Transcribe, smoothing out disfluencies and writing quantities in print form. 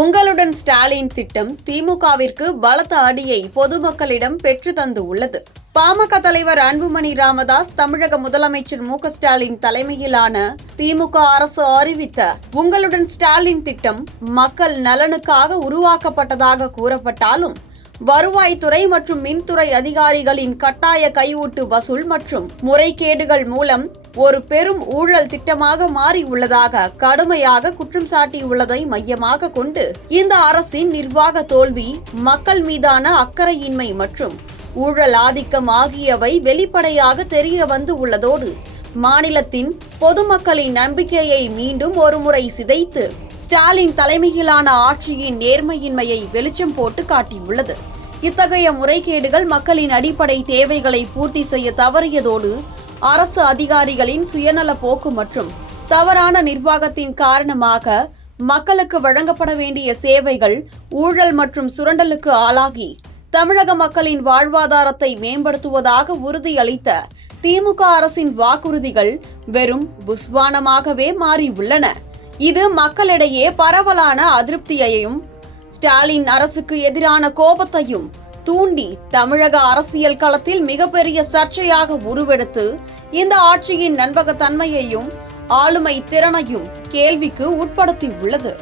உங்களுடன் ஸ்டாலின் திட்டம் திமுகவிற்கு பலத்த அடியை பொதுமக்களிடம் பெற்று தந்து உள்ளது. பாமக தலைவர் அன்புமணி ராமதாஸ் தமிழக முதலமைச்சர் மு.க.ஸ்டாலின் தலைமையிலான திமுக அரசு அறிவித்த உங்களுடன் ஸ்டாலின் திட்டம் மக்கள் நலனுக்காக உருவாக்கப்பட்டதாக கூறப்பட்டாலும் வருவாய்த்துறை மற்றும் மின்துறை அதிகாரிகளின் கட்டாய கையூட்டு வசூல் மற்றும் முறைகேடுகள் மூலம் ஒரு பெரும் ஊழல் திட்டமாக மாறி உள்ளதாக கடுமையாக குற்றம் சாட்டியுள்ளதை மையமாக கொண்டு இந்த அரசின் நிர்வாக தோல்வி, மக்கள் மீதான அக்கறையின்மை மற்றும் ஊழல் ஆதிக்கம் ஆகியவை வெளிப்படையாக தெரிய வந்து உள்ளதோடு மாநிலத்தின் பொதுமக்களின் நம்பிக்கையை மீண்டும் ஒருமுறை சிதைத்து ஸ்டாலின் தலைமையிலான ஆட்சியின் நேர்மையின்மையை வெளிச்சம் போட்டு காட்டியுள்ளது. இத்தகைய முறைகேடுகள் மக்களின் அடிப்படை தேவைகளை பூர்த்தி செய்ய தவறியதோடு அரசு அதிகாரிகளின் சுயநல போக்கு மற்றும் தவறான நிர்வாகத்தின் காரணமாக மக்களுக்கு வழங்கப்பட வேண்டிய சேவைகள் ஊழல் மற்றும் சுரண்டலுக்கு ஆளாகி தமிழக மக்களின் வாழ்வாதாரத்தை மேம்படுத்துவதாக உறுதியளித்த திமுக அரசின் வாக்குறுதிகள் வெறும் புஸ்வானமாகவே மாறியுள்ளன. இது மக்களிடையே பரவலான அதிருப்தியையும் ஸ்டாலின் அரசுக்கு எதிரான கோபத்தையும் தூண்டி தமிழக அரசியல் களத்தில் மிகப்பெரிய சர்ச்சையாக உருவெடுத்து இந்த ஆட்சியின் நம்பகத்தன்மையையும் ஆளுமை திறனையும் கேள்விக்கு உட்படுத்தியுள்ளது.